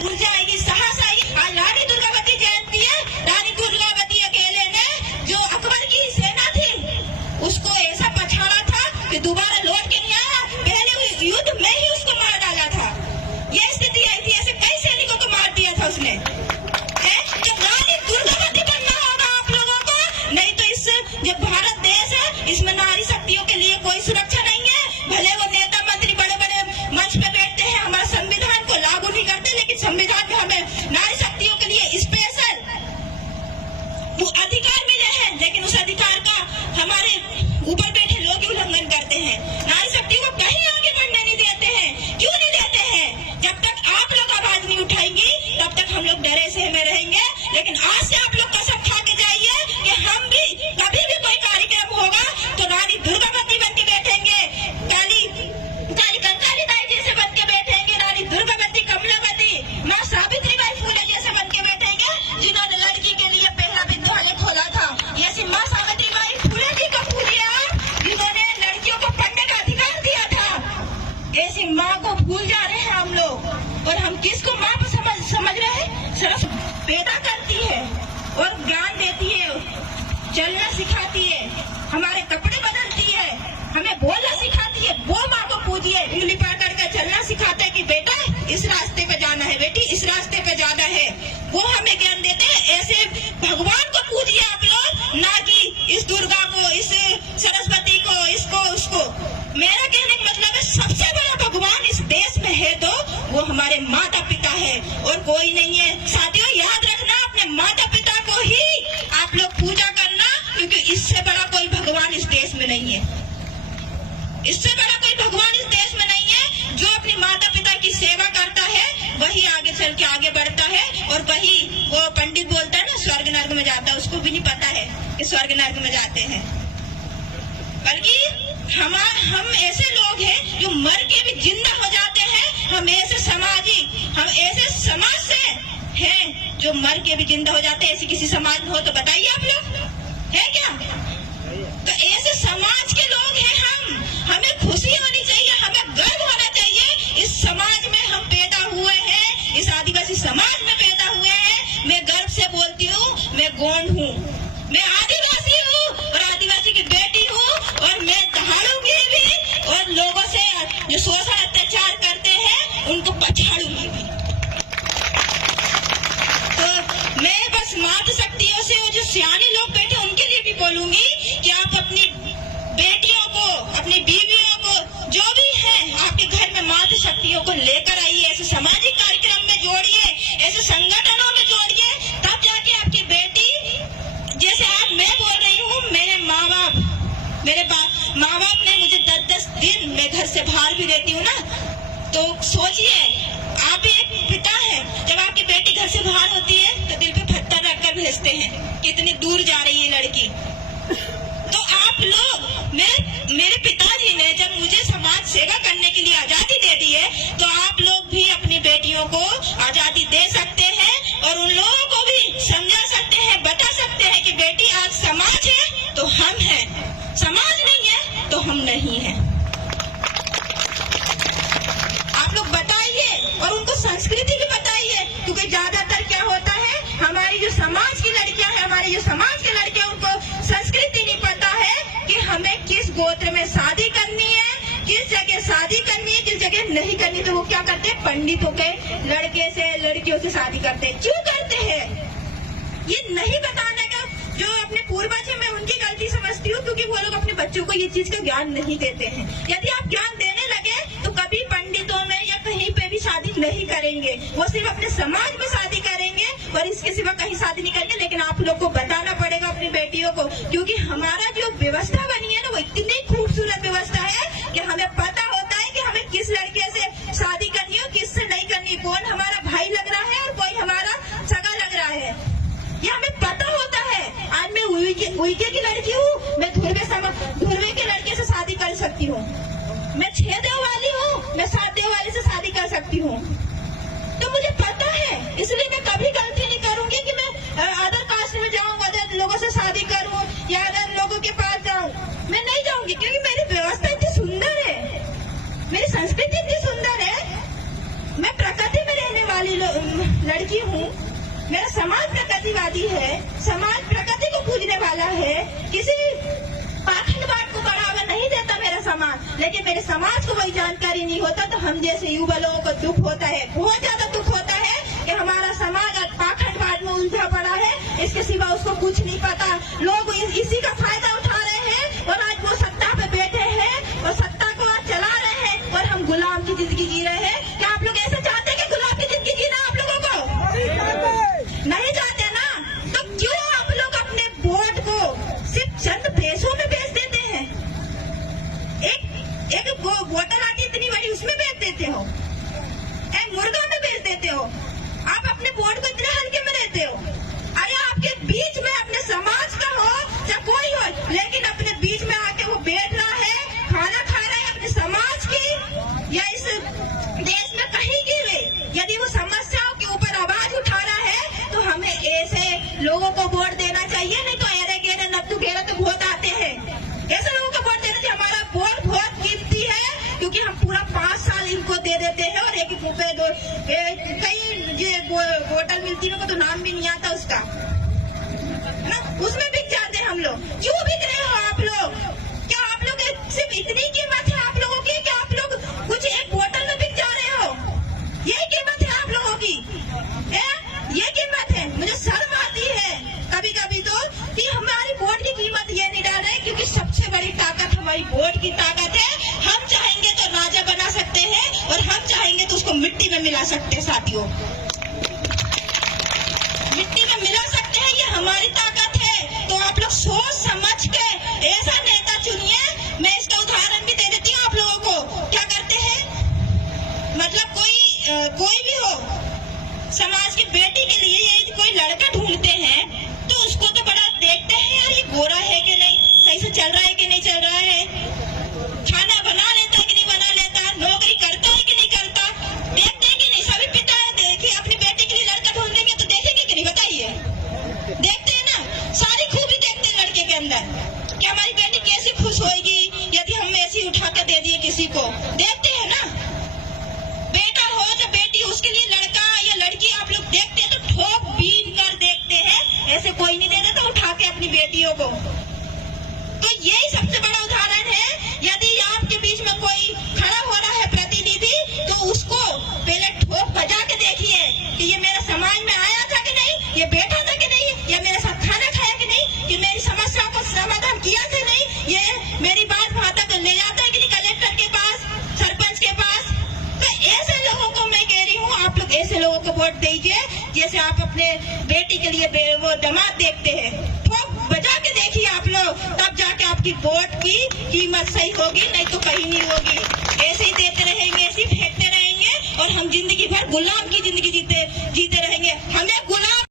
ऊर्जा आएगी, साहस आएगी। आज रानी दुर्गावती जयंती है, रानी दुर्गावती अकेले ने जो अकबर की सेना थी उसको ऐसा पछाड़ा था कि दोबारा लौट के नहीं आया, पहले युद्ध में ही उसको मार डाला था। ये स्थिति आई थी, ऐसे कई सैनिकों को मार दिया था उसने। तो रानी दुर्गावती बनना होगा आप लोगों को, नहीं तो इस जो भारत देश है इसमें नारी शक्तियों के लिए कोई सुरक्षा नहीं है। भले वो नेता मंत्री बड़े बड़े मंच पे बैठते हैं, हमारा संविधान को लागू नहीं करते, लेकिन संविधान में हमें नारी शक्तियों के लिए स्पेशल अधिकार मिले हैं, लेकिन उस अधिकार का हमारे ऊपर बैठे लोग ही उल्लंघन करते हैं। नारी शक्तियों को कहीं आगे बढ़ने नहीं देते हैं। क्यों नहीं देते हैं? जब तक आप लोग आवाज नहीं उठाएंगी तब तक हम लोग डरे से में रहेंगे। लेकिन आज से आप लोग कसम खा के जाइए कि हम भी कभी भी कोई कार्यक्रम होगा तो रानी दुर्गावती बन के बैठेंगे, काली कंकाली दाई जैसे बन के बैठेंगे, रानी दुर्गावती, कमलावती, माँ सावित्रीबाई फुले जैसे बन के बैठेंगे, जिन्होंने लड़की के लिए पहला विद्यालय खोला था। ऐसी माँ सावित्रीबाई फुले जी को भूलिए आप, जिन्होंने लड़कियों को पढ़ने का अधिकार दिया था। ऐसी माँ को भूल जा रहे हैं हम लोग। और हम किसको माँ को समझ रहे हैं? सिर्फ पैदा करती है और ज्ञान देती है, चलना सिखाती है, हमारे कपड़े बदलती है, हमें बोलना सिखाती है। वो माँ को पूजिए, उंगली पकड़ कर चलना सिखाते हैं कि बेटा इस रास्ते पे जाना है, बेटी इस रास्ते पे जाना है। वो हमें ज्ञान देते हैं। ऐसे भगवान को पूजिए आप लोग, ना कि इस दुर्गा को, इस सरस्वती को, इसको उसको। मेरा कहने का मतलब है सबसे बड़ा भगवान इस देश में है तो वो हमारे माता पिता है और कोई नहीं है। साथियों याद रखना, अपने माता पिता को ही आप लोग पूजा करना, क्योंकि इससे बड़ा कोई भगवान इस देश में नहीं है। इससे बड़ा कोई भगवान इस देश में नहीं है। जो अपने माता पिता की सेवा करता है वही आगे चल के आगे बढ़ता है, और वही वो पंडित बोलता है ना स्वर्ग नर्क में जाता है, उसको भी नहीं पता है कि स्वर्ग नर्क में जाते हैं। बल्कि हम ऐसे लोग हैं जो मर के भी जिंदा हो जाते हैं। हम ऐसे समाज से हैं जो मर के भी जिंदा हो जाते हैं। ऐसे किसी समाज में हो तो बताइए आप लोग, है क्या? तो ऐसे समाज के लोग हैं हम। हमें खुशी होनी चाहिए, हमें गर्व होना चाहिए। इस समाज में हम पैदा हुए हैं, इस आदिवासी समाज में पैदा हुए हैं। मैं गर्व से बोलती हूँ, मैं गोंड हूँ, मैं आदिवासी हूँ और आदिवासी की बेटी हूँ, और मैं दहाड़ूंगी भी, और लोगों से जो शोषण अत्याचार करते हैं उनको पछाड़ूंगी भी। तो मैं बस मातृ शक्तियों से, वो जो सियाने लोग बैठे उनके लिए भी बोलूंगी कि आप अपनी बेटियों को, अपनी बीवियों को, जो भी है आपके घर में मातृ शक्तियों को लेकर आइए। ऐसे सामाजिक कार्यक्रम में जोड़िए, ऐसे संगठनों में जोड़िए, तब जाके आपकी बेटी, जैसे आज मैं बोल रही हूँ, मेरे माँ बाप ने मुझे 10-10 दिन मैं घर से बाहर भी रहती हूँ ना, तो सोचिए आप एक पिता है, जब आपकी बेटी घर से बाहर होती है तो दिल पे पत्थर रखकर भेजते हैं, कितनी दूर जा रही है लड़की। तो आप लोग, मेरे पिताजी ने जब मुझे समाज सेवा करने के लिए आजादी दे दी है, तो आप लोग भी अपनी बेटियों को आजादी दे सकते हैं और उन लोगों को भी समझा सकते हैं, बता सकते हैं कि बेटी आज समाज है तो हम हैं, समाज नहीं है तो हम नहीं हैं। आप लोग बताइए और उनको संस्कृति भी बताइए, क्योंकि ज्यादातर क्या होता है, हमारी जो समाज की लड़कियां हैं, हमारी जो समाज के लड़के, उनको संस्कृति नहीं पता है कि हमें किस गोत्र में शादी करनी है, किस जगह शादी करनी है, किस जगह नहीं करनी। तो वो क्या करते हैं, पंडितों के लड़के से, लड़कियों से शादी करते हैं। क्यों करते हैं? ये नहीं बताने का जो अपने पूर्वज है, मैं उनकी गलती समझती हूँ, क्योंकि वो लोग अपने बच्चों को ये चीज का ज्ञान नहीं देते हैं। यदि आप ज्ञान देने लगे तो कभी पंडितों में या कहीं पे भी शादी नहीं करेंगे, वो सिर्फ अपने समाज में शादी करेंगे और इसके सिवा कहीं शादी नहीं करेंगे। लेकिन आप लोग को बताना पड़ेगा अपनी बेटियों को, क्योंकि हमारा जो व्यवस्था बनी है ना, वो इतनी खूबसूरत व्यवस्था है कि हमें पता होता है कि हमें किस लड़के से शादी करनी है और किससे नहीं करनी, कौन हमारा भाई लग रहा है और कोई हमारा सगा लग रहा है, ये हमें पता होता है। आज मैं उइके की लड़की हूँ, मैं धुर्वे के लड़के से शादी कर सकती हूँ, मैं 6 देव वाली हूँ, मैं 7 देव वाले से शादी कर सकती हूँ। तो मुझे पता है, इसलिए मैं कभी गलती नहीं करूंगी कि मैं अदर कास्ट में जाऊँ, अदर लोगों से शादी करूँ या अदर लोगों के पास जाऊँ। मैं नहीं जाऊंगी, क्योंकि मेरी व्यवस्था इतनी सुंदर है, मेरी संस्कृति इतनी सुंदर है। मैं प्रकृति में रहने वाली मेरा समाज प्रगतिवादी है, समाज प्रगति को पूजने वाला है, किसी पाखंडवाद को बढ़ावा नहीं देता मेरा समाज। लेकिन मेरे समाज को वही जानकारी नहीं होता तो हम जैसे युवा लोगों को दुख होता है, बहुत ज्यादा दुख होता है कि हमारा समाज आज पाखंडवाद में उलझा पड़ा है, इसके सिवा उसको कुछ नहीं पता। लोग इसी का फायदा उठा रहे हैं और आज वो सत्ता पे बैठे हैं और सत्ता को आज चला रहे हैं और हम गुलाम की जिंदगी जी रहे हैं। क्या आप लोग ऐसे चाहते हैं कि गुलाम की जिंदगी जीना आप लोगों को नहीं चाहते ना? तो क्यों आप लोग अपने वोट को सिर्फ चंद पैसों में बेच देते हैं? एक बोतल आती इतनी बड़ी उसमें बेच देते हो, एक मुर्गा में बेच देते हो। आप अपने वोट को इतने हल्के में लेते हो। अरे आपके बीच में अपने समाज का हो चाहे कोई हो, लेकिन अपने बीच में आके वो बैठ रहा है, खाना खा रहा है अपने समाज की या इस देश में कहीं की भी यदि वो समस्याओं के ऊपर आवाज उठा रहा है तो हमें ऐसे लोगों को वोट देना चाहिए। नहीं तो एरे गेरे नत्थु गेरे तो बहुत आते हैं, ऐसे लोगों को वोट देना चाहिए। हमारा वोट बहुत कीमती है क्योंकि हम पूरा 5 साल इनको दे देते हैं और एक रुपए दो कई ये बोतल मिलती है, तो नाम भी नहीं आता उसका, है ना, उसमें बिक जाते हैं हम लोग। क्यों बिक रहे हो आप लोग? क्या आप लोग सिर्फ इतनी कीमत है आप लोगों की कि आप लोग कुछ एक बोतल में बिक जा रहे हो? यही कीमत है आप लोगों की? ये कीमत है? मुझे शर्म आती है कभी कभी तो कि हमारी वोट की कीमत ये नहीं डाल रहे, क्योंकि सबसे बड़ी ताकत हमारी वोट की ताकत है। हम चाहेंगे तो राजा बना सकते हैं और हम चाहेंगे तो उसको मिट्टी में मिला सकते हैं। साथियों, मिट्टी में मिला सकते हैं, ये हमारी ताकत है। तो आप लोग सोच समझ के ऐसा नेता चुनिए। मैं इसका उदाहरण भी दे देती हूँ आप लोगों को। क्या करते हैं, मतलब कोई भी हो, समाज की बेटी के लिए ये कोई लड़का ढूंढते हैं तो उसको तो बड़ा देखते हैं, यार ये गोरा है कि नहीं, सही से चल रहा है कि नहीं चल रहा है, खाना बना लेता है कि नहीं बना लेता, नौकरी करता है कि नहीं करता, देखते हैं कि नहीं। सभी पिता देखिए अपनी बेटी के लिए लड़का ढूंढेंगे तो देखेंगे कि नहीं, बताइए? देखते हैं ना, सारी खूबी देखते हैं लड़के के अंदर कि हमारी बेटी कैसी खुश होगी यदि हम ऐसी उठा कर दे दिए किसी को। देखते हैं ना, बेटा हो या बेटी, उसके लिए लड़का या लड़की आप लोग देखते हैं तो ठोक बीन कर देखते हैं, ऐसे कोई नहीं दे देता उठा के अपनी बेटियों को। तो यही सबसे बड़ा उदाहरण है। यदि आपके बीच में कोई खड़ा हो रहा है प्रतिनिधि तो उसको पहले ठोक बजा के देखिए कि ये मेरे समाज में आया था कि नहीं, ये बैठा था कि नहीं, या मेरे साथ खाना खाया कि नहीं, ये मेरी समस्याओं को समाधान किया कि नहीं, ये मेरी बात वहां तक ले जाता है कि नहीं कलेक्टर के पास, सरपंच के पास। तो ऐसे लोगों को मैं कह रही हूँ, आप लोग ऐसे लोगों को वोट दीजिए जैसे आप अपने बेटी के लिए वो दामाद देखते हैं। ठोक बजा के देखिए आप लोग, तब जाके आपकी वोट की कीमत सही होगी, नहीं तो कहीं नहीं होगी। ऐसे ही देते रहेंगे, ऐसे ही फेंकते रहेंगे और हम जिंदगी भर गुलाम की जिंदगी जीते